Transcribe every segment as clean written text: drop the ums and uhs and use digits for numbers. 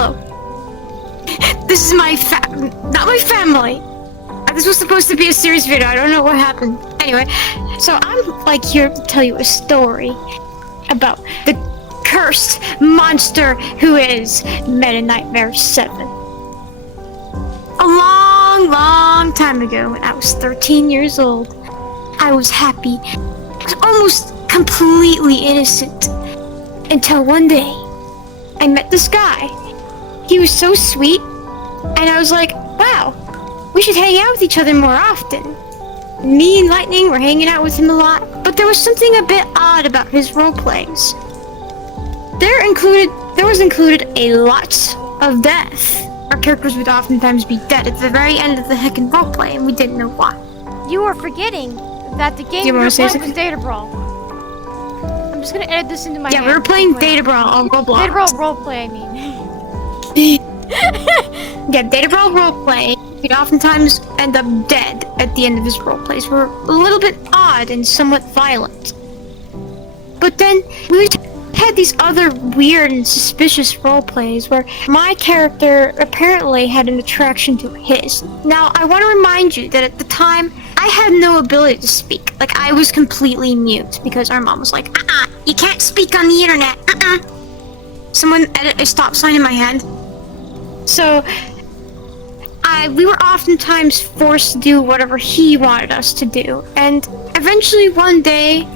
hello. This is not my family. This was supposed to be a serious video. I don't know what happened. Anyway, so I'm like here to tell you a story about the cursed monster who is Metaknightmare 7. A long time ago, when I was 13 years old, I was happy. I was almost completely innocent. Until one day, I met this guy. He was so sweet, and I was like, wow, we should hang out with each other more often. Me and Lightning were hanging out with him a lot, but there was something a bit odd about his roleplays. There was included a lot of death. Our characters would oftentimes be dead at the very end of the heckin' roleplay, and we didn't know why. You are forgetting that the game we were playing was Data Brawl. I'm just gonna edit this into my Yeah, we were playing Data Brawl on Roblox. Data Brawl roleplay, I mean. Yeah, Data Brawl roleplay. We'd oftentimes end up dead at the end of his roleplays. We're a little bit odd and somewhat violent. But then we had these other weird and suspicious roleplays where my character apparently had an attraction to his. Now, I want to remind you that at the time, I had no ability to speak. Like, I was completely mute because our mom was like, you can't speak on the internet, Someone edit a stop sign in my hand. So, we were oftentimes forced to do whatever he wanted us to do. And eventually one day,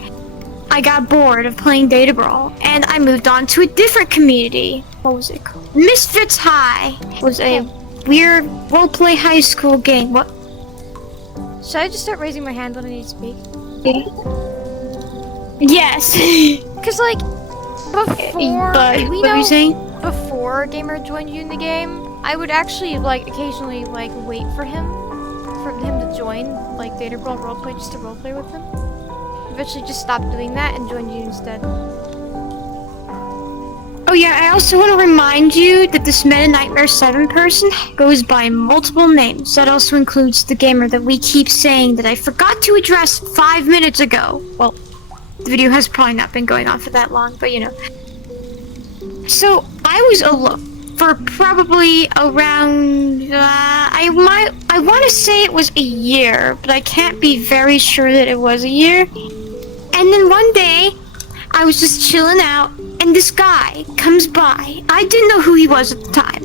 I got bored of playing Data Brawl, and I moved on to a different community. What was it called? Misfits High. It was a weird roleplay high school game. What? Should I just start raising my hand when I need to speak? Yes. Because, like, before... But, what were you saying? Before a gamer joined you in the game, I would actually, like, occasionally, like, wait for him to join, like, Data Brawl roleplay just to roleplay with him. Eventually just stopped doing that and joined you instead. Oh yeah, I also want to remind you that this Metaknightmare 7 person goes by multiple names. That also includes the gamer that we keep saying that I forgot to address 5 minutes ago. Well, the video has probably not been going on for that long, but you know. So, I was alone for probably around, I want to say it was a year, but I can't be very sure that it was a year. And then one day, I was just chilling out, and this guy comes by. I didn't know who he was at the time.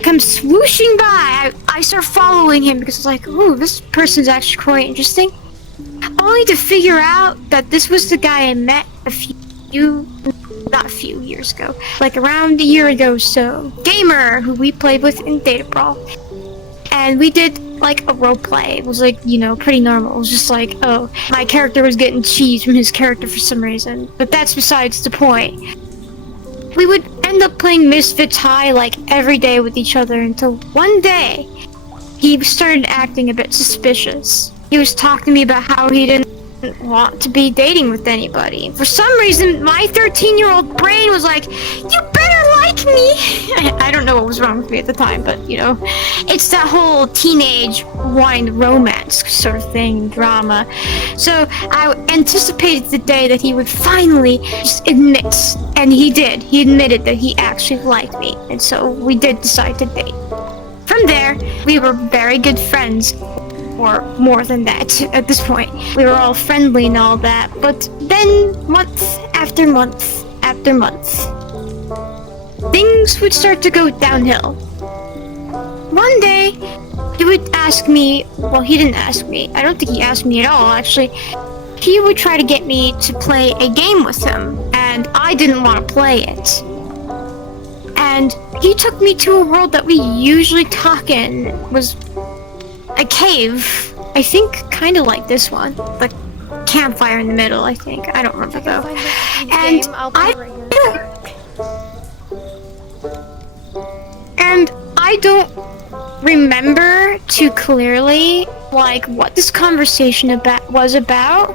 Comes swooshing by. I start following him because it's like, ooh, this person's actually quite interesting. Only to figure out that this was the guy I met not a few years ago, like around a year ago or so. Gamer, who we played with in Data Brawl. And we did like a roleplay. It was like, you know, pretty normal. It was just like, oh, my character was getting cheese from his character for some reason. But that's besides the point. We would end up playing Misfits High like every day with each other until one day he started acting a bit suspicious. He was talking to me about how he didn't want to be dating with anybody. For some reason, my 13-year-old brain was like, you better like me! I don't know what was wrong with me at the time, but, you know, it's that whole teenage wine romance sort of thing, drama. So I anticipated the day that he would finally just admit, and he did. He admitted that he actually liked me, and so we did decide to date. From there, we were very good friends. Or more than that at this point. We were all friendly and all that, but then month after month after month, things would start to go downhill. One day, he would ask me, well, he didn't ask me, I don't think he asked me at all actually. He would try to get me to play a game with him, and I didn't want to play it. And he took me to a world that we usually talk in. Was a cave, I think, kind of like this one. The campfire in the middle, I think. I don't remember though. And I don't remember too clearly, like, what this conversation was about.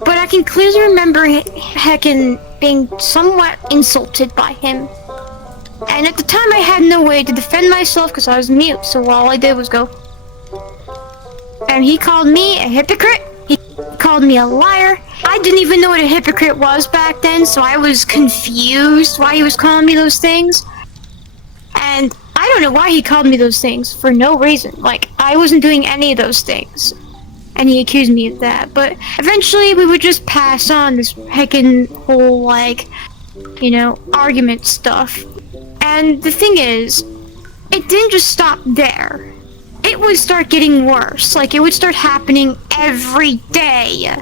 But I can clearly remember heckin' being somewhat insulted by him. And at the time I had no way to defend myself because I was mute, so all I did was go. And he called me a hypocrite. He called me a liar. I didn't even know what a hypocrite was back then, so I was confused why he was calling me those things. And I don't know why he called me those things for no reason. Like, I wasn't doing any of those things. And he accused me of that. But eventually we would just pass on this heckin' whole, like, you know, argument stuff. And the thing is, it didn't just stop there. It would start getting worse. Like, it would start happening every day.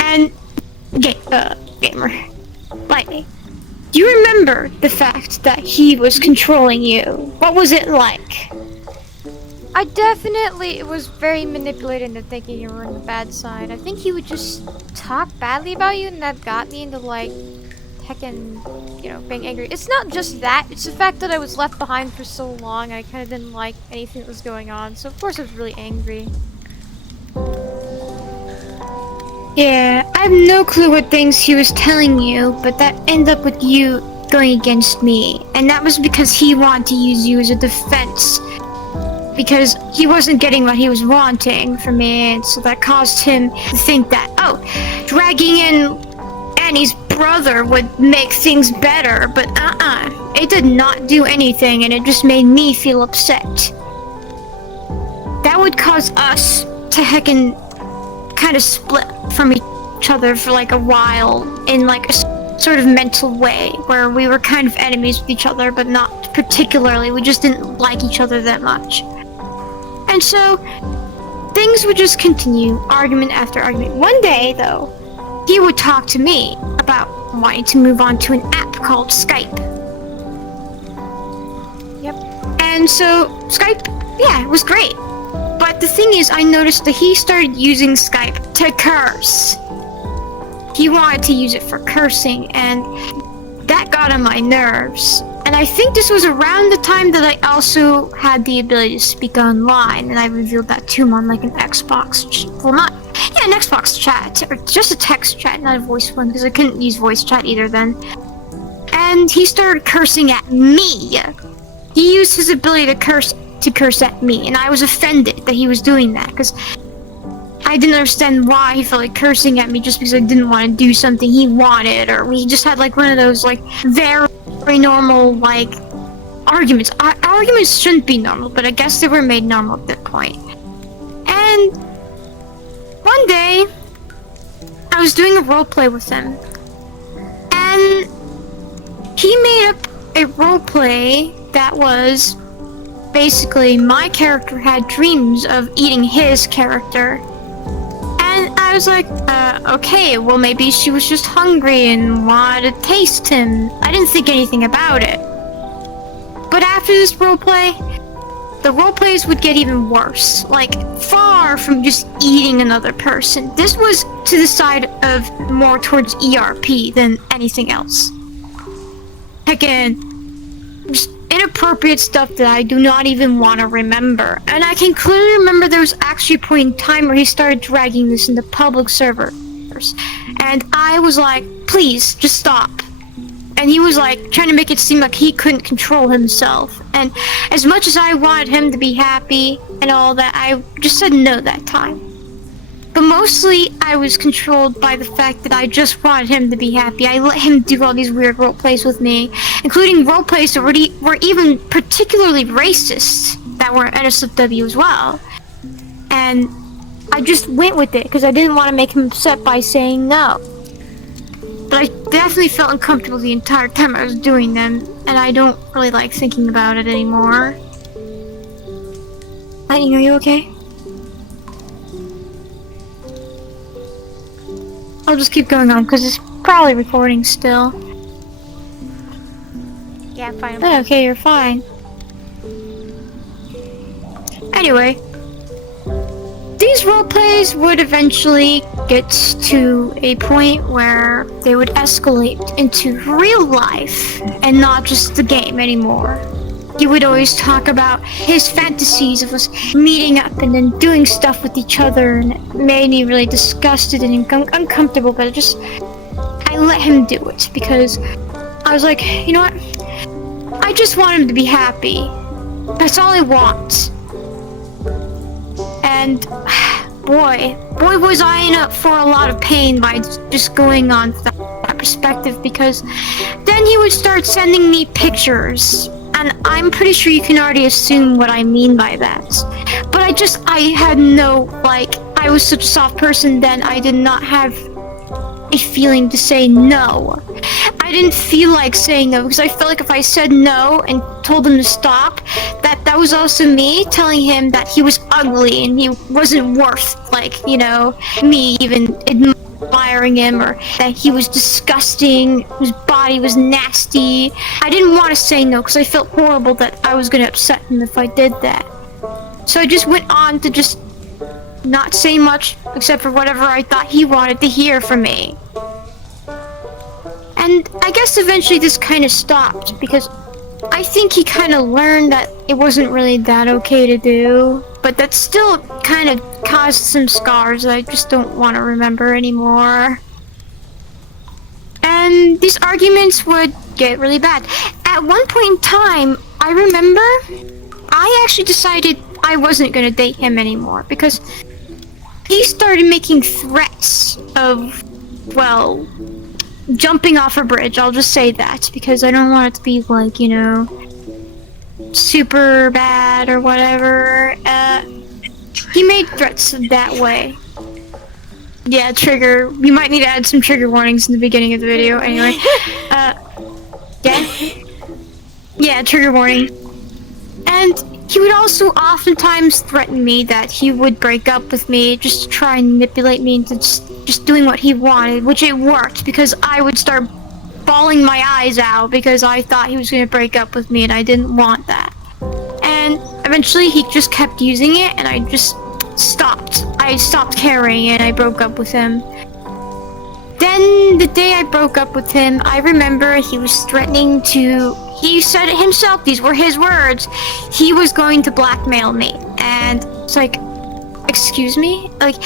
And, gamer, like, do you remember the fact that he was controlling you? What was it like? I definitely was very manipulated into thinking you were on the bad side. I think he would just talk badly about you, and that got me into, like, heckin', you know, being angry. It's not just that, it's the fact that I was left behind for so long, and I kind of didn't like anything that was going on, so of course I was really angry. Yeah, I have no clue what things he was telling you, but that ended up with you going against me. And that was because he wanted to use you as a defense. Because he wasn't getting what he was wanting from me, and so that caused him to think that, oh, dragging in Annie's brother would make things better, but it did not do anything, and it just made me feel upset. That would cause us to heckin' kind of split from each other for like a while in like a sort of mental way, where we were kind of enemies with each other, but not particularly. We just didn't like each other that much. And so, things would just continue, argument after argument. One day, though, he would talk to me about wanting to move on to an app called Skype. Yep. And so, Skype, yeah, it was great. But the thing is, I noticed that he started using Skype to curse. He wanted to use it for cursing, and that got on my nerves. And I think this was around the time that I also had the ability to speak online, and I revealed that to him on like an Xbox, an Xbox chat, or just a text chat, not a voice one, because I couldn't use voice chat either then. And he started cursing at me. He used his ability to curse at me, and I was offended that he was doing that, because I didn't understand why he felt like cursing at me just because I didn't want to do something he wanted, or we just had like one of those like very normal like arguments. Arguments shouldn't be normal, but I guess they were made normal at that point. And one day, I was doing a roleplay with him, and he made up a roleplay that was basically my character had dreams of eating his character. And I was like, okay, well maybe she was just hungry and wanted to taste him. I didn't think anything about it. But after this roleplay, the roleplays would get even worse. Like, far from just eating another person. This was to the side of more towards ERP than anything else. Again, just inappropriate stuff that I do not even want to remember. And I can clearly remember there was actually a point in time where he started dragging this into public servers. And I was like, please, just stop. And he was like, trying to make it seem like he couldn't control himself. And as much as I wanted him to be happy and all that, I just said no that time. But mostly, I was controlled by the fact that I just wanted him to be happy. I let him do all these weird roleplays with me, including roleplays that were even particularly racist, that were NSFW as well. And I just went with it, because I didn't want to make him upset by saying no. But I definitely felt uncomfortable the entire time I was doing them, and I don't really like thinking about it anymore. Lightning, are you okay? I'll just keep going on, because it's probably recording still. Yeah, I'm fine. Oh, okay, you're fine. Anyway, these roleplays would eventually get to a point where they would escalate into real life, and not just the game anymore. He would always talk about his fantasies of us meeting up and then doing stuff with each other, and it made me really disgusted and uncomfortable, but I let him do it, because I was like, you know what? I just want him to be happy. That's all I want. And boy was I in up for a lot of pain by just going on that perspective, because then he would start sending me pictures And I'm pretty sure you can already assume what I mean by that. But I had no, like, I was such a soft person then, I did not have a feeling to say no. I didn't feel like saying no, because I felt like if I said no and told him to stop, that was also me telling him that he was ugly and he wasn't worth, like, you know, me even admiring him, or that he was disgusting, his body was nasty. I didn't want to say no because I felt horrible that I was going to upset him if I did that. So I just went on to just not say much except for whatever I thought he wanted to hear from me. And I guess eventually this kind of stopped because I think he kind of learned that it wasn't really that okay to do, but that still kind of caused some scars that I just don't want to remember anymore. And these arguments would get really bad. At one point in time, I remember I actually decided I wasn't going to date him anymore because he started making threats of, well, jumping off a bridge. I'll just say that because I don't want it to be like, you know, super bad or whatever. He made threats that way. Yeah, trigger. You might need to add some trigger warnings in the beginning of the video. Anyway, yeah. Yeah, trigger warning. And he would also oftentimes threaten me that he would break up with me just to try and manipulate me into just doing what he wanted, which it worked because I would start bawling my eyes out because I thought he was going to break up with me and I didn't want that. And eventually he just kept using it and I just stopped. I stopped caring and I broke up with him. Then the day I broke up with him, I remember he was threatening to, he said it himself, these were his words, he was going to blackmail me. And it's like, excuse me? Like,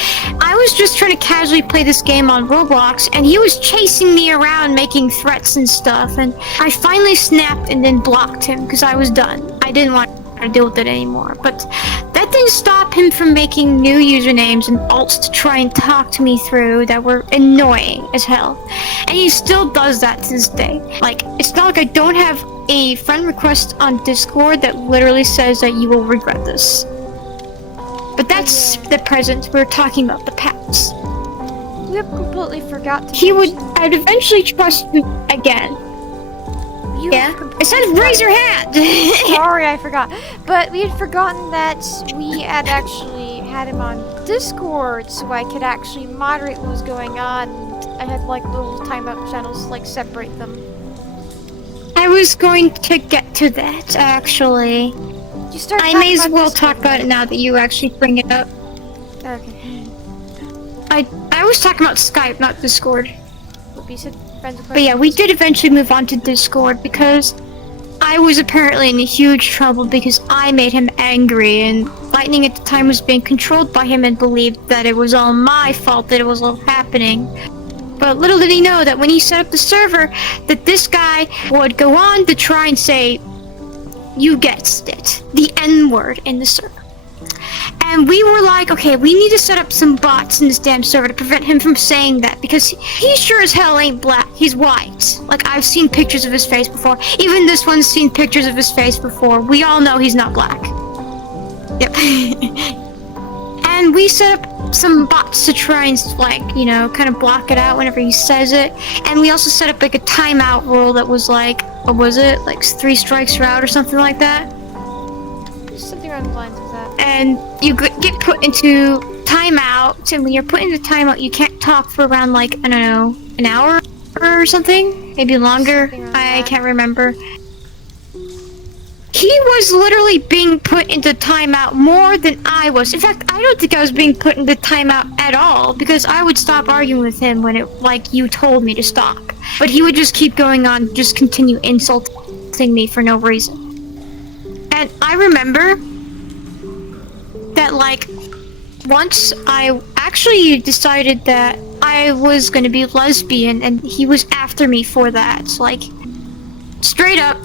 I was just trying to casually play this game on Roblox and he was chasing me around making threats and stuff, and I finally snapped and then blocked him because I was done. I didn't want to deal with it anymore. But that didn't stop him from making new usernames and alts to try and talk to me through that were annoying as hell. And he still does that to this day. Like, it's not like I don't have a friend request on Discord that literally says that you will regret this. But that's the present. We're talking about the past. You have completely forgot to I'd eventually trust you again. Yeah? It said raise your hand! Sorry, I forgot. But we had forgotten that we had actually had him on Discord, so I could actually moderate what was going on. I had like little timeout channels to like separate them. I was going to get to that, actually. I may as well talk about it now that you actually bring it up. Okay. I was talking about Skype, not Discord. You said friends. But yeah, we did eventually move on to Discord because I was apparently in huge trouble because I made him angry, and Lightning at the time was being controlled by him and believed that it was all my fault that it was all happening. But little did he know that when he set up the server, that this guy would go on to try and say, you guessed it, the N-word in the server. And we were like, okay, we need to set up some bots in this damn server to prevent him from saying that, because he sure as hell ain't black, he's white. Like, I've seen pictures of his face before. Even this one's seen pictures of his face before. We all know he's not black. Yep. And we set up some bots to try and, like, you know, kind of block it out whenever he says it. And we also set up, like, a timeout rule that was, like, what was it? Like, 3 strikes you're out or something like that? Something around the lines of that. And you get put into timeout, and when you're put into timeout, you can't talk for around, like, I don't know, an hour or something? Maybe longer? I can't remember. He was literally being put into timeout more than I was. In fact, I don't think I was being put into timeout at all, because I would stop arguing with him when it, like, you told me to stop. But he would just keep going on, just continue insulting me for no reason. And I remember that, like, once I actually decided that I was gonna be lesbian, and he was after me for that. Like, straight up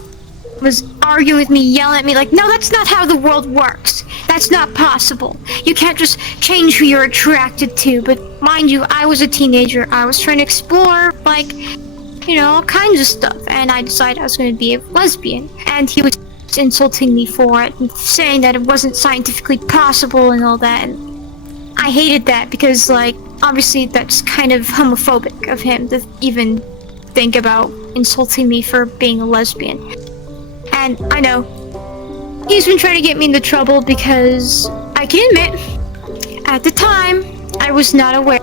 was arguing with me, yelling at me like, no, that's not how the world works. That's not possible. You can't just change who you're attracted to. But mind you, I was a teenager. I was trying to explore, like, you know, all kinds of stuff. And I decided I was going to be a lesbian. And he was kept insulting me for it, and saying that it wasn't scientifically possible and all that. And I hated that because, like, obviously that's kind of homophobic of him to even think about insulting me for being a lesbian. And I know he's been trying to get me into trouble because I can admit, at the time, I was not aware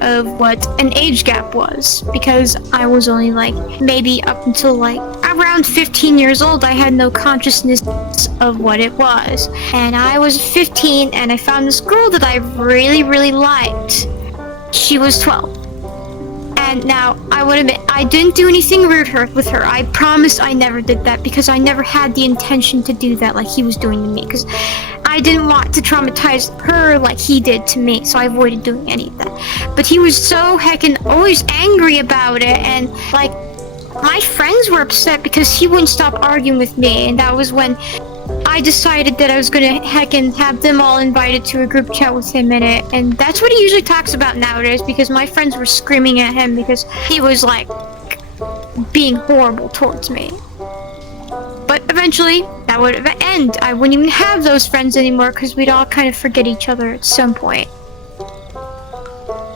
of what an age gap was, because I was only like maybe up until like around 15 years old. I had no consciousness of what it was, and I was 15 and I found this girl that I really liked. She was 12, and now I would admit I didn't do anything rude with her. I promise I never did that, because I never had the intention to do that like he was doing to me, because I didn't want to traumatize her like he did to me, so I avoided doing any of that. But he was so heckin' always angry about it, and like my friends were upset because he wouldn't stop arguing with me, and that was when I decided that I was gonna heckin' have them all invited to a group chat with him in it, and that's what he usually talks about nowadays, because my friends were screaming at him because he was like being horrible towards me. But eventually, that would end. I wouldn't even have those friends anymore because we'd all kind of forget each other at some point.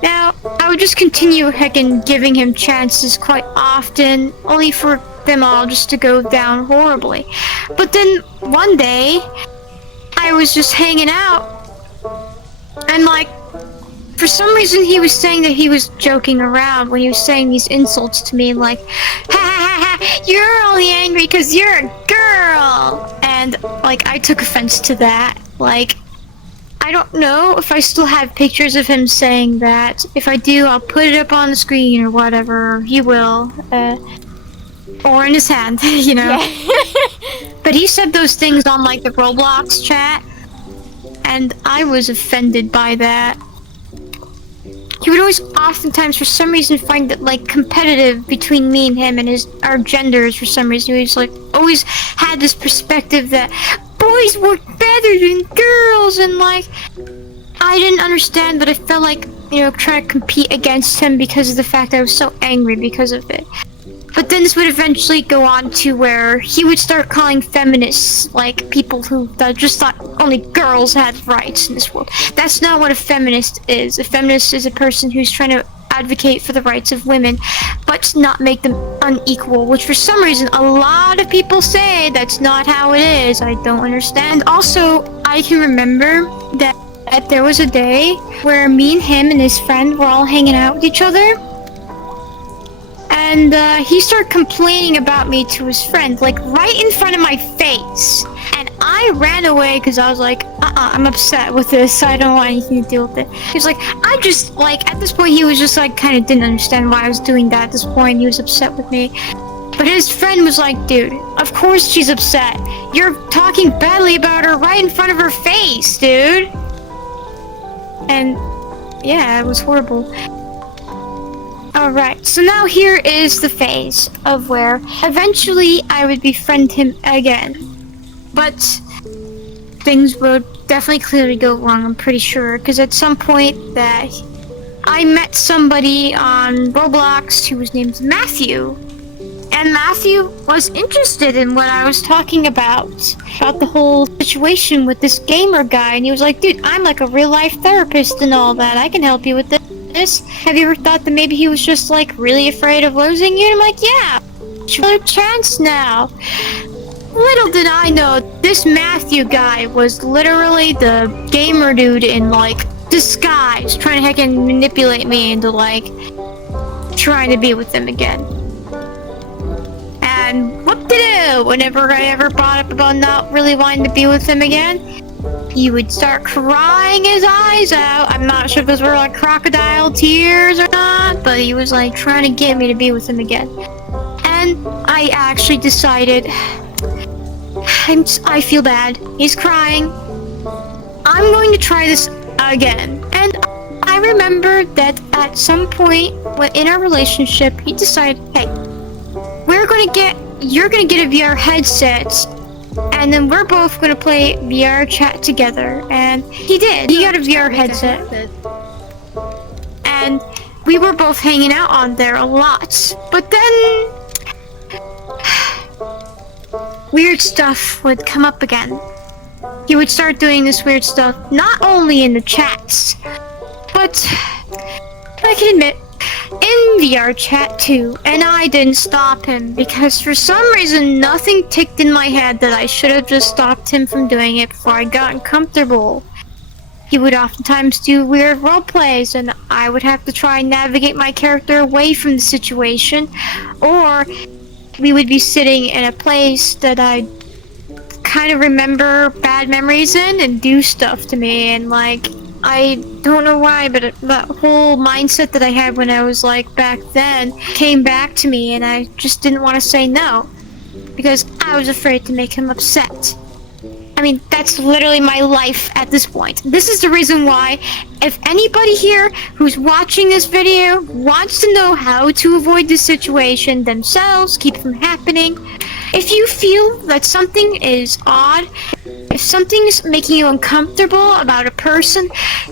Now, I would just continue heckin' giving him chances quite often, only for them all just to go down horribly. But then, one day, I was just hanging out, and like, for some reason he was saying that he was joking around when he was saying these insults to me, like, ha ha ha ha, you're only angry because you're a girl! And, like, I took offense to that. Like, I don't know if I still have pictures of him saying that. If I do, I'll put it up on the screen or whatever. He will. Or in his hand, you know. Yeah. But he said those things on, like, the Roblox chat, and I was offended by that. He would always oftentimes, for some reason, find it, like, competitive between me and him and our genders for some reason. He was, like, always had this perspective that boys work better than girls, and, like, I didn't understand, but I felt like, you know, trying to compete against him because of the fact I was so angry because of it. But then this would eventually go on to where he would start calling feminists, like, people who just thought only girls had rights in this world. That's not what a feminist is. A feminist is a person who's trying to advocate for the rights of women, but not make them unequal, which for some reason a lot of people say that's not how it is. I don't understand. Also, I can remember that there was a day where me and him and his friend were all hanging out with each other, and he started complaining about me to his friend, like right in front of my face. And I ran away because I was like, I'm upset with this. I don't want anything to deal with it. He was like, I just, like, at this point he was just like, kind of didn't understand why I was doing that at this point. He was upset with me. But his friend was like, dude, of course she's upset. You're talking badly about her right in front of her face, dude. And yeah, it was horrible. Alright, so now here is the phase of where eventually I would befriend him again. But things would definitely clearly go wrong, I'm pretty sure, because at some point that I met somebody on Roblox who was named Matthew. And Matthew was interested in what I was talking about the whole situation with this gamer guy, and he was like, dude, I'm like a real life therapist and all that, I can help you with this. Have you ever thought that maybe he was just like really afraid of losing you? And I'm like, yeah, another chance now. Little did I know, this Matthew guy was literally the gamer dude in like disguise, trying to heckin' manipulate me into like trying to be with him again. And whoop-de-doo, whenever I ever brought up about not really wanting to be with him again, he would start crying his eyes out. I'm not sure if those were like crocodile tears or not, but he was like trying to get me to be with him again. And I actually decided, I feel bad. He's crying. I'm going to try this again. And I remember that at some point in our relationship, he decided, hey, you're gonna get a VR headset, and then we're both gonna play VR chat together. And he did. He got a VR headset, and we were both hanging out on there a lot. But then weird stuff would come up again. He would start doing this weird stuff, not only in the chats, but I can admit, in VR chat too, and I didn't stop him because for some reason nothing ticked in my head that I should have just stopped him from doing it before I got uncomfortable. He would oftentimes do weird role plays, and I would have to try and navigate my character away from the situation, or we would be sitting in a place that I kind of remember bad memories in and do stuff to me, and like, I don't know why, but that whole mindset that I had when I was like back then came back to me, and I just didn't want to say no because I was afraid to make him upset. I mean, that's literally my life at this point. This is the reason why, if anybody here who's watching this video wants to know how to avoid this situation themselves, keep it from happening, if you feel that something is odd, if something's making you uncomfortable about a person,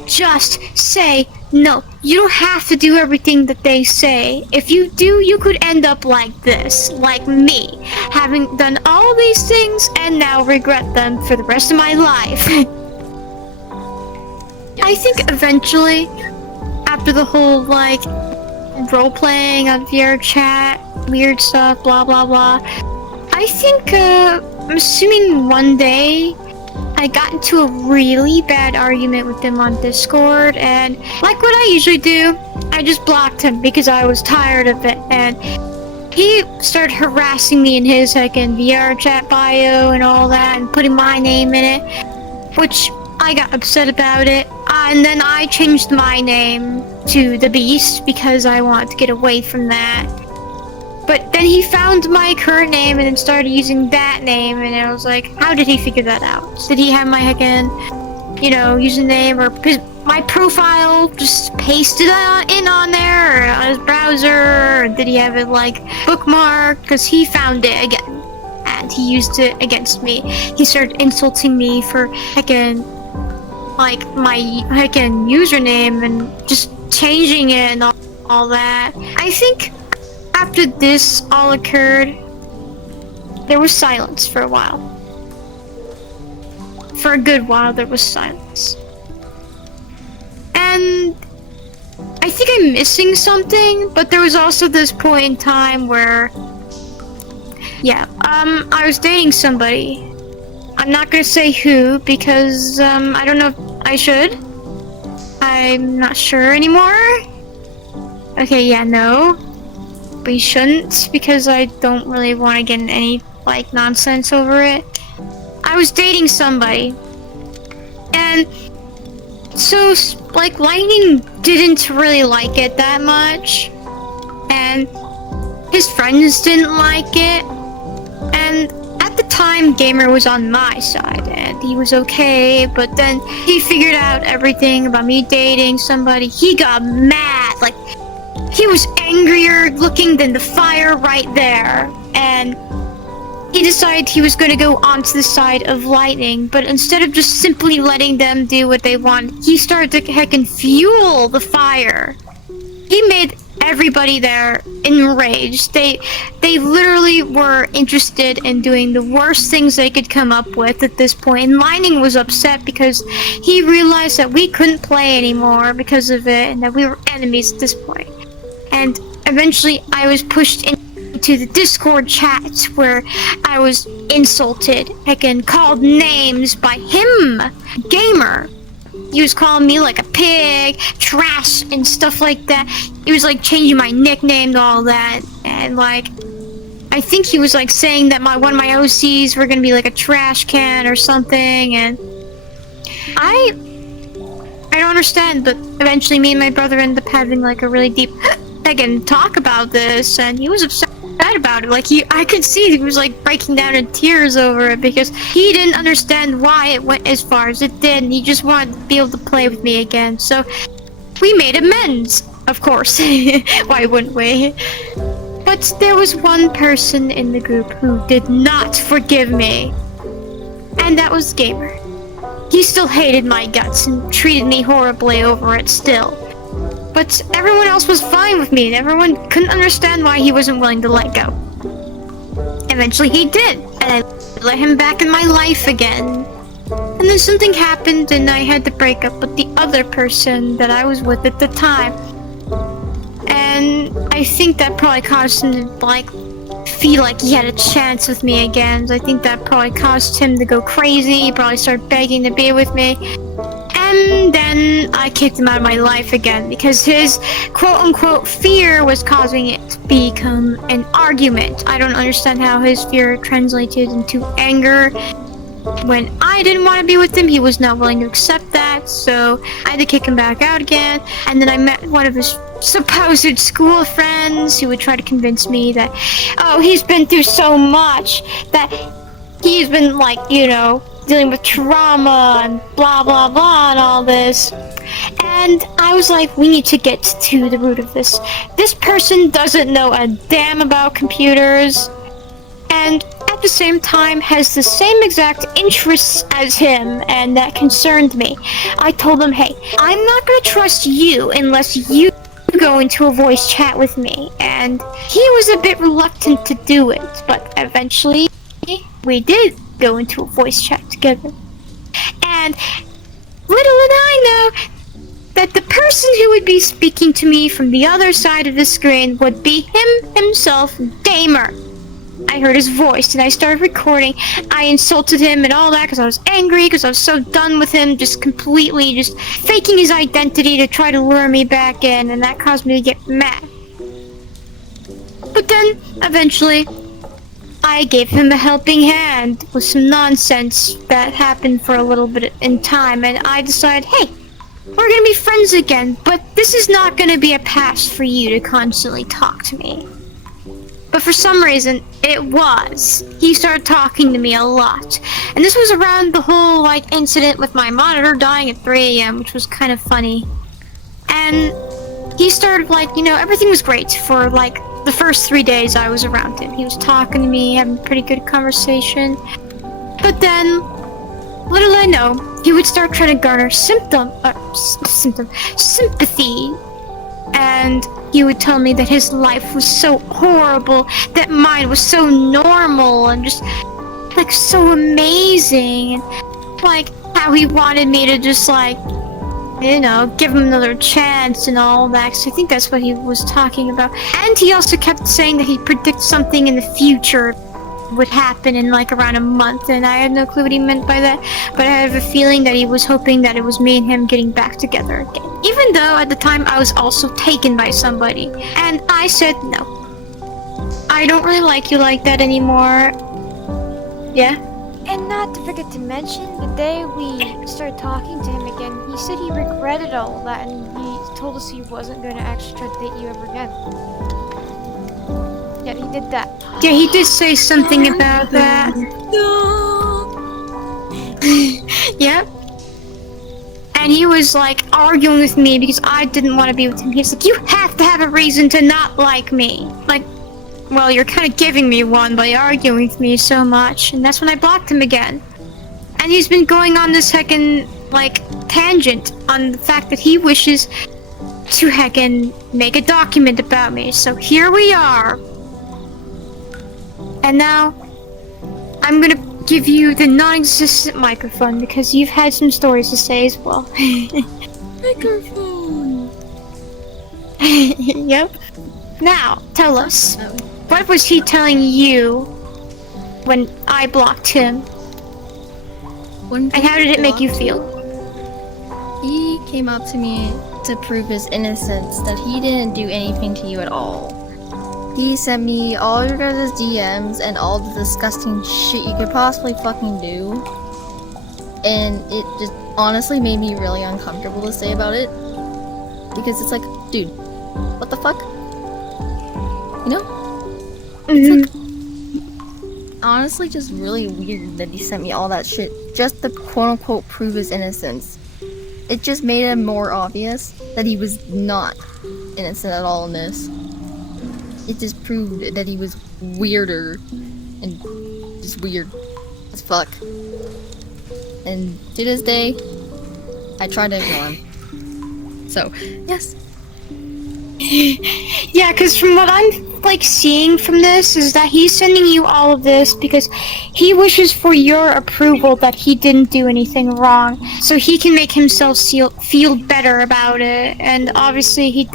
just say no. You don't have to do everything that they say. If you do, you could end up like this, like me, having done all these things and now regret them for the rest of my life. I think eventually, after the whole like role-playing on VR chat, weird stuff, blah blah blah, I think, I'm assuming one day I got into a really bad argument with him on Discord, and like what I usually do, I just blocked him because I was tired of it, and he started harassing me in his heckin' VR chat bio and all that, and putting my name in it, which I got upset about it, and then I changed my name to The Beast because I wanted to get away from that. But then he found my current name and then started using that name, and I was like, how did he figure that out? Did he have my heckin', username, or my profile just pasted in on there, or on his browser, or did he have it like bookmarked? Because he found it again, and he used it against me. He started insulting me for heckin', like my heckin' username and just changing it and all that. I think after this all occurred, there was silence for a while. For a good while, there was silence. And I think I'm missing something, but there was also this point in time where, I was dating somebody. I'm not gonna say who, because, I don't know if I should. I'm not sure anymore. Okay, yeah, no. But you shouldn't, because I don't really want to get in any, like, nonsense over it. I was dating somebody. And so, like, Lightning didn't really like it that much. And his friends didn't like it. And at the time, Gamer was on my side, and he was okay, but then he figured out everything about me dating somebody. He got mad, like, he was angrier looking than the fire right there, and he decided he was going to go onto the side of Lightning, but instead of just simply letting them do what they want, he started to heckin' fuel the fire. He made everybody there enraged. They literally were interested in doing the worst things they could come up with at this point, and Lightning was upset because he realized that we couldn't play anymore because of it, and that we were enemies at this point. And eventually I was pushed into the Discord chat where I was insulted, heckin' called names by him, Gamer. He was calling me like a pig, trash, and stuff like that. He was like changing my nickname and all that, and like, I think he was like saying that one of my OCs were gonna be like a trash can or something, and I don't understand, but eventually me and my brother ended up having like a really deep talk about this, and he was upset about it. Like, I could see he was like breaking down in tears over it because he didn't understand why it went as far as it did, and he just wanted to be able to play with me again. So we made amends, of course. Why wouldn't we? But there was one person in the group who did not forgive me, and that was Gamer. He still hated my guts and treated me horribly over it still. But everyone else was fine with me, and everyone couldn't understand why he wasn't willing to let go. Eventually he did, and I let him back in my life again. And then something happened and I had to break up with the other person that I was with at the time. And I think that probably caused him to, like, feel like he had a chance with me again. I think that probably caused him to go crazy. He probably started begging to be with me. And then I kicked him out of my life again because his quote-unquote fear was causing it to become an argument. I don't understand how his fear translated into anger. When I didn't want to be with him, he was not willing to accept that, so I had to kick him back out again. And then I met one of his supposed school friends who would try to convince me that, oh, he's been through so much, that he's been, like, you know, dealing with trauma and blah blah blah and all this. And I was like, we need to get to the root of this. This person doesn't know a damn about computers, and at the same time has the same exact interests as him, and that concerned me. I told him, hey, I'm not gonna trust you unless you go into a voice chat with me. And he was a bit reluctant to do it, but eventually we did go into a voice chat together. And little did I know that the person who would be speaking to me from the other side of the screen would be himself, Gamer. I heard his voice and I started recording. I insulted him and all that because I was angry, because I was so done with him just completely just faking his identity to try to lure me back in, and that caused me to get mad. But then, eventually, I gave him a helping hand with some nonsense that happened for a little bit in time, and I decided, hey, we're gonna be friends again, but this is not gonna be a pass for you to constantly talk to me. But for some reason, it was. He started talking to me a lot. And this was around the whole, like, incident with my monitor dying at 3 a.m., which was kind of funny. And he started, like, you know, everything was great for, like, the first 3 days I was around him. He was talking to me, having a pretty good conversation. But then, little I know, he would start trying to garner sympathy. And he would tell me that his life was so horrible, that mine was so normal and just, like, so amazing. And, like, how he wanted me to just, like, you know, give him another chance and all that. So I think that's what he was talking about. And he also kept saying that he predicts something in the future would happen in, like, around a month, and I had no clue what he meant by that, but I have a feeling that he was hoping that it was me and him getting back together again. Even though at the time I was also taken by somebody, and I said no. I don't really like you like that anymore. Yeah? And not to forget to mention, the day we started talking to him again, he said he regretted all of that, and he told us he wasn't going to actually try to date you ever again. Yeah, he did that. Yeah, he did say something about that. Yep. And he was, like, arguing with me because I didn't want to be with him. He's like, you have to have a reason to not like me. Like, well, you're kind of giving me one by arguing with me so much. And that's when I blocked him again. And he's been going on this heckin', like, tangent on the fact that he wishes to heckin' make a document about me. So here we are. And now, I'm gonna give you the non-existent microphone because you've had some stories to say as well. Microphone! Yep. Now, tell us, what was he telling you when I blocked him? And how did it make you feel? He came up to me to prove his innocence, that he didn't do anything to you at all. He sent me all your guys' DMs and all the disgusting shit you could possibly fucking do. And it just honestly made me really uncomfortable to say about it. Because it's like, dude, what the fuck? You know? It's like, honestly just really weird that he sent me all that shit just to quote-unquote prove his innocence. It just made it more obvious that he was not innocent at all in this. It just proved that he was weirder and just weird as fuck. And to this day, I try to ignore him. So, yes. Yeah, because from what I'm like seeing from this is that he's sending you all of this because he wishes for your approval that he didn't do anything wrong, so he can make himself feel better about it. And obviously he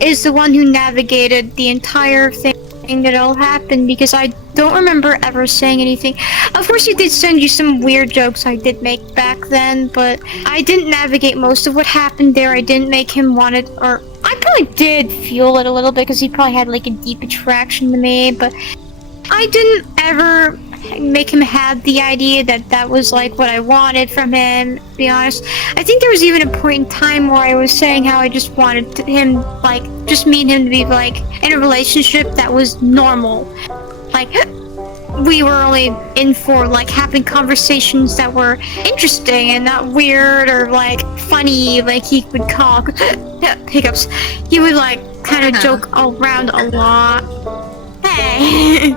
is the one who navigated the entire thing that all happened, because I don't remember ever saying anything. Of course he did send you some weird jokes I did make back then, but I didn't navigate most of what happened there. I didn't make him want it, or I probably did feel it a little bit because he probably had like a deep attraction to me, but I didn't ever make him have the idea that that was like what I wanted from him, to be honest. I think there was even a point in time where I was saying how I just wanted him, like, just me and him to be like in a relationship that was normal. Like, we were only in for like having conversations that were interesting and not weird or like funny, like he would call hiccups. He would like kind of joke around a lot. Hey.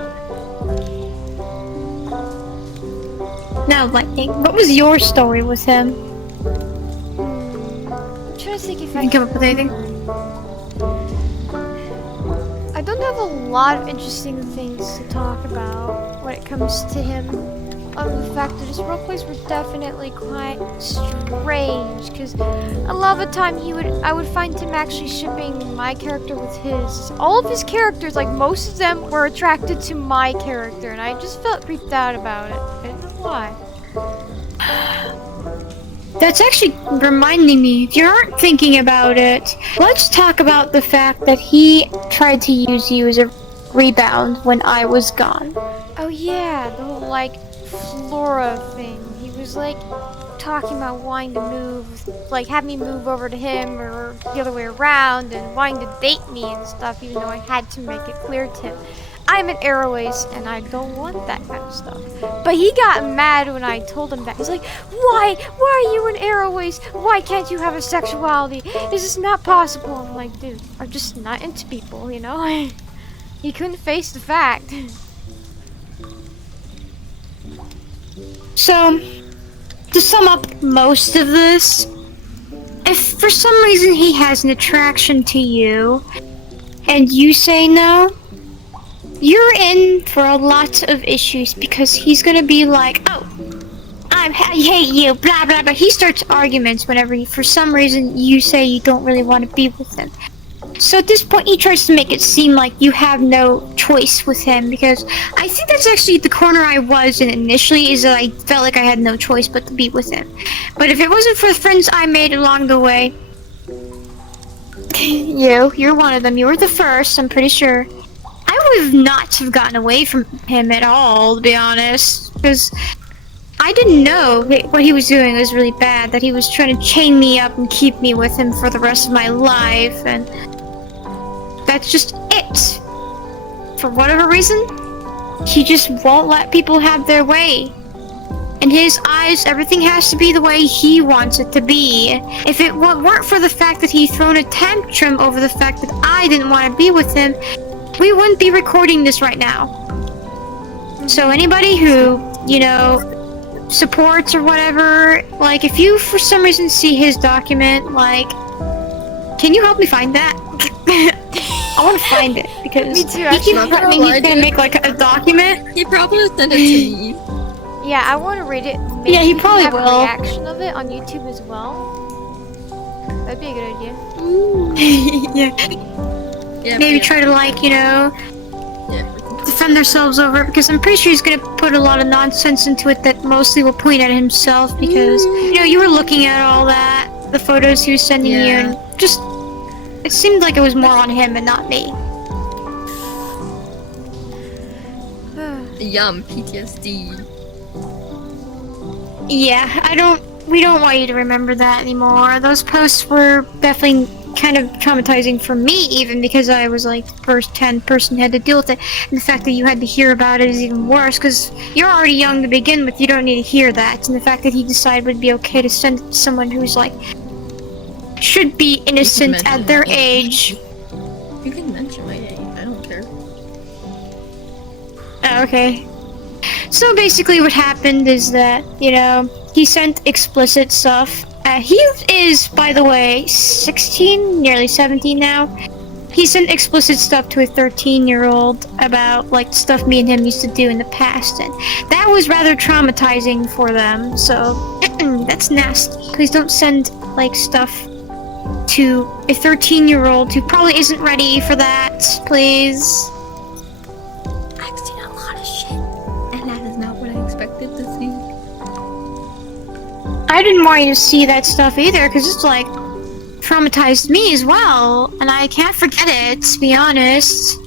Now, Lightning, what was your story with him? I'm trying to think if Can you come up with anything? I don't have a lot of interesting things to talk about when it comes to him. The fact that his roleplays were definitely quite strange, because a lot of the time I would find him actually shipping my character with his. All of his characters, like most of them, were attracted to my character, and I just felt creeped out about it. I don't know why. That's actually reminding me, if you aren't thinking about it, let's talk about the fact that he tried to use you as a rebound when I was gone. Oh yeah, the whole like Flora thing. He was like talking about wanting to move, like have me move over to him or the other way around, and wanting to date me and stuff, even though I had to make it clear to him I'm an Airways and I don't want that kind of stuff. But he got mad when I told him that. He's like, why are you an Airways? Why can't you have a sexuality? This is not possible. I'm like, dude, I'm just not into people, you know? He couldn't face the fact. So, to sum up most of this, if for some reason he has an attraction to you, and you say no, you're in for a lot of issues, because he's gonna be like, oh, I hate you, blah blah blah. He starts arguments whenever for some reason you say you don't really want to be with him. So at this point he tries to make it seem like you have no choice with him, because I think that's actually the corner I was in initially, is that I felt like I had no choice but to be with him. But if it wasn't for the friends I made along the way, you're one of them. You were the first, I'm pretty sure. I would not have gotten away from him at all, to be honest, because I didn't know what he was doing was really bad, that he was trying to chain me up and keep me with him for the rest of my life, and that's just it. For whatever reason, he just won't let people have their way. In his eyes, everything has to be the way he wants it to be. If it weren't for the fact that he thrown a tantrum over the fact that I didn't want to be with him, we wouldn't be recording this right now. So anybody who, you know, supports or whatever, like, if you for some reason see his document, like, can you help me find that? I want to find it, because Me too, he keeps threatening he's gonna make like a document. He probably sent it to me. Yeah, I want to read it. Maybe Yeah, he we can probably have will. a reaction of it on YouTube as well. That'd be a good idea. Yeah. Maybe try to, like, you know, defend themselves over it, because I'm pretty sure he's gonna put a lot of nonsense into it that mostly will point at himself, because, you know, you were looking at all that, the photos he was sending you, and just, it seemed like it was more on him and not me. Yum, PTSD. Yeah, we don't want you to remember that anymore. Those posts were definitely kind of traumatizing for me, even, because I was like the first 10 person who had to deal with it, and the fact that you had to hear about it is even worse, because you're already young to begin with. You don't need to hear that, and the fact that he decided would be okay to send it to someone who's like should be innocent at their age. You can mention my age, I don't care. Oh, okay. So basically what happened is that, you know, he sent explicit stuff. He is, by the way, 16, nearly 17 now. he sent explicit stuff to a 13-year-old about like stuff me and him used to do in the past, and that was rather traumatizing for them. So that's nasty. Please don't send like stuff to a 13-year-old who probably isn't ready for that. Please. I've seen a lot of shit, and that is not what I expected to see. I didn't want you to see that stuff either, because it's like traumatized me as well, and I can't forget it, to be honest.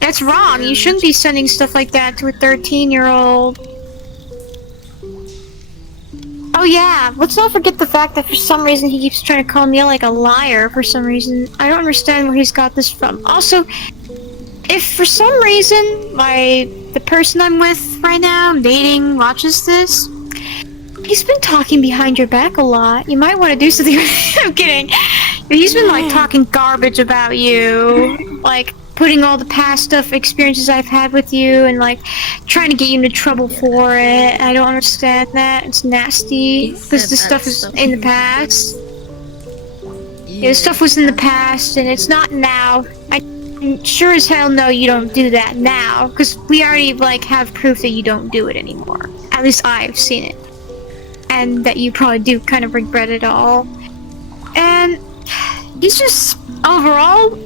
That's wrong. You shouldn't be sending stuff like that to a 13-year-old. Oh yeah, let's not forget the fact that for some reason he keeps trying to call me like a liar for some reason. I don't understand where he's got this from. Also, if for some reason the person I'm with right now, I'm dating, watches this, he's been talking behind your back a lot. You might want to do something. I'm kidding. He's been like talking garbage about you, like putting all the past stuff, experiences I've had with you, and like trying to get you into trouble for it. I don't understand that. It's nasty because this stuff is in the past. Yeah, this stuff was in the past, and it's not now. I sure as hell know you don't do that now, because we already like have proof that you don't do it anymore. At least I've seen it. And that you probably do kind of regret it all. And he's just overall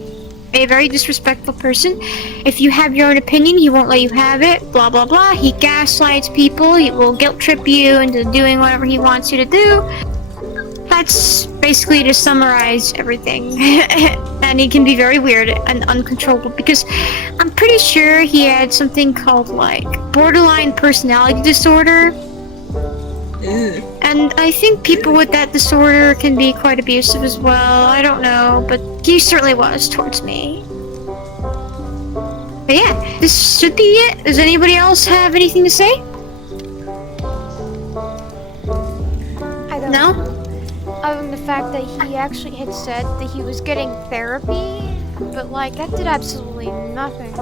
a very disrespectful person. If you have your own opinion, he won't let you have it, blah blah blah. He gaslights people, he will guilt trip you into doing whatever he wants you to do. That's basically to summarize everything. And he can be very weird and uncontrollable, because I'm pretty sure he had something called like borderline personality disorder. And I think people with that disorder can be quite abusive as well. I don't know, but he certainly was towards me. But yeah, this should be it. Does anybody else have anything to say? I don't No? know. Other than the fact that he actually had said that he was getting therapy, but like that did absolutely nothing.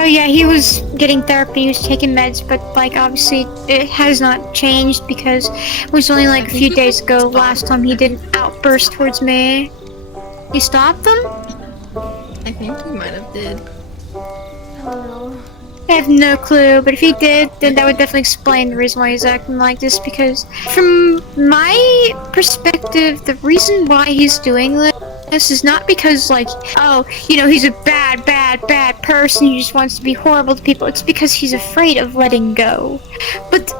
Oh yeah, he was getting therapy, he was taking meds, but like obviously it has not changed because it was only like a few days ago last time he did an outburst towards me. You stopped them? I think he might have did. I don't know. I have no clue, but if he did, then that would definitely explain the reason why he's acting like this, because from my perspective, the reason why he's doing this is not because, like, oh, you know, he's a bad person, he just wants to be horrible to people. It's because he's afraid of letting go. But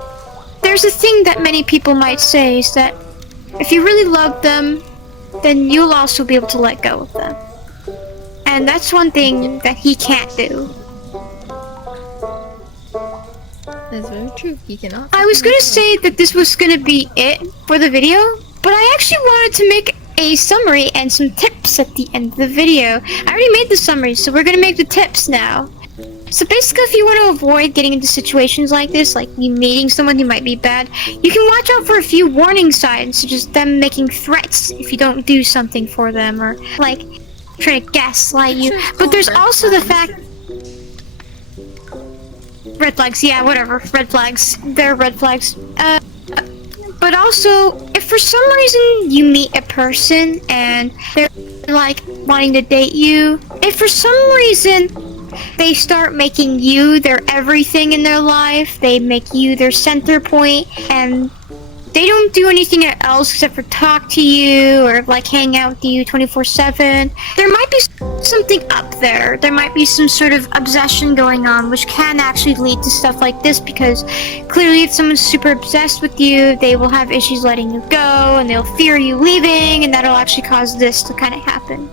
there's a thing that many people might say is that if you really love them, then you'll also be able to let go of them. And that's one thing that he can't do. That's very true. He cannot. I was gonna say that this was gonna be it for the video, but I actually wanted to make a summary and some tips at the end of the video. I already made the summary, so we're gonna make the tips now. So basically, if you want to avoid getting into situations like this, like you meeting someone who might be bad, you can watch out for a few warning signs, such as them making threats if you don't do something for them, or like trying to gaslight you. But there's also the fact... Red flags, yeah, whatever. Red flags. They're red flags. But also, if for some reason you meet a person and they're like wanting to date you, if for some reason they start making you their everything in their life, they make you their center point, and they don't do anything else except for talk to you or like hang out with you 24/7, there might be something up there. There might be some sort of obsession going on, which can actually lead to stuff like this, because clearly if someone's super obsessed with you, they will have issues letting you go, and they'll fear you leaving, and that'll actually cause this to kind of happen.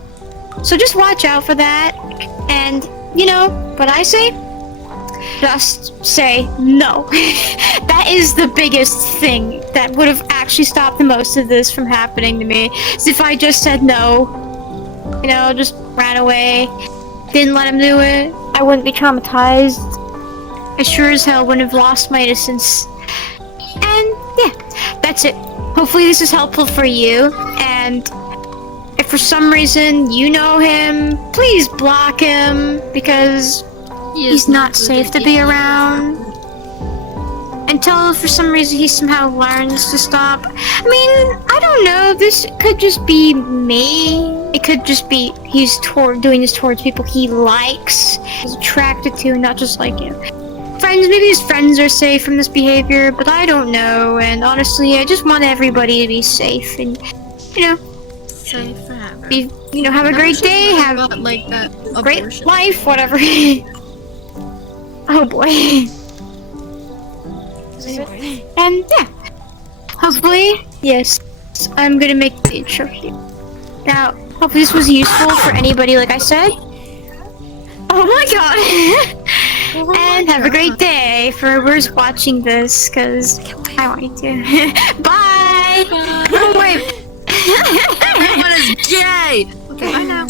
So just watch out for that, and you know what I say? Just say no. That is the biggest thing that would have actually stopped the most of this from happening to me. Is if I just said no, you know, just ran away, didn't let him do it, I wouldn't be traumatized. I sure as hell wouldn't have lost my innocence. And yeah, that's it. Hopefully this is helpful for you, and if for some reason you know him, please block him, because he's not safe to be around. until for some reason he somehow learns to stop. I mean, I don't know. This could just be me. It could just be he's doing this towards people he likes, is attracted to, not just like friends. Maybe his friends are safe from this behavior, but I don't know. And honestly, I just want everybody to be safe and Safe forever. have a great day, have about, like that a great abortion. life, whatever. Oh boy. And yeah, hopefully, yes, I'm gonna make the intro here. Now, hopefully this was useful for anybody, like I said. Oh my god! And have a great day for whoever's watching this, because I want you to. Bye! Oh wait! Everyone is gay! Okay, bye now.